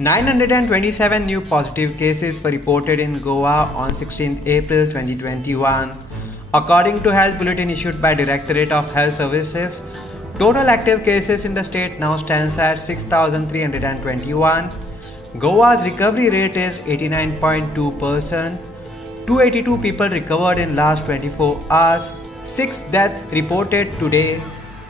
927 new positive cases were reported in Goa on 16th April 2021. According to Health Bulletin issued by Directorate of Health Services, total active cases in the state now stands at 6,321. Goa's recovery rate is 89.2%. 282 people recovered in last 24 hours. 6 deaths reported today.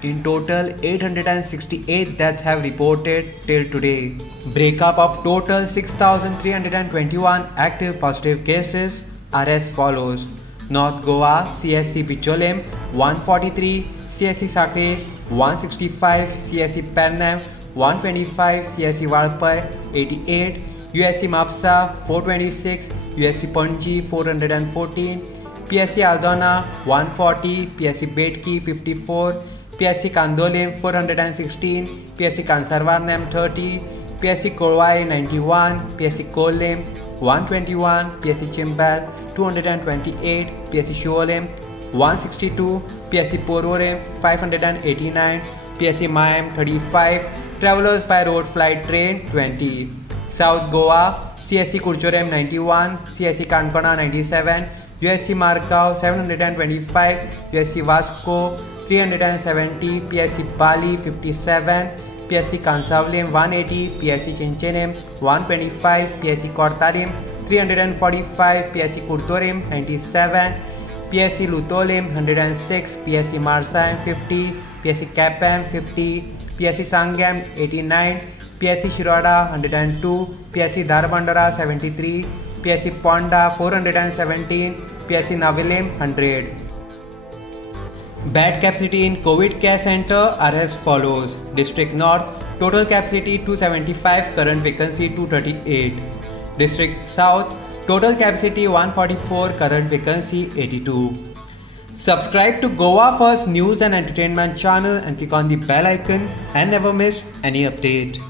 In total, 868 deaths have reported till today. Breakup of total 6,321 active positive cases are as follows. North Goa, CSC Bicholim 143, CSC Sakre 165, CSC Pernam 125, CSC Valpai 88, USC Mapsa 426, USC Panji 414, PSC Aldona 140, PSC Betki 54, PSC Kandolim 416, PSC Kansarvarnam 30, PSC Korwai 91, PSC Kolim 121, PSC Chimbal 228, PSC Shuolim 162, PSC Porvorim 589, PSC Mayam 35, Travelers by road flight train 20. South Goa, CSC Kurchorem 91, CSC Kankana 97, USC Margao 725, USC Vasco 370, PSC Bali 57, PSC Kansavlim 180, PSC Chinchenem 125, PSC Kortalim 345, PSC Kurtorim 97, PSC Lutolim 106, PSC Marsayam 50, PSC Kapam 50, PSC Sangam 89, PSC Shiroda 102, PSC Dharbandara 73, PSC Ponda 417, PSC Navilim 100. Bed capacity in COVID Care Center are as follows. District North, total capacity 275, current vacancy 238. District South, total capacity 144, current vacancy 82. Subscribe to Goa First News and Entertainment channel and click on the bell icon and never miss any update.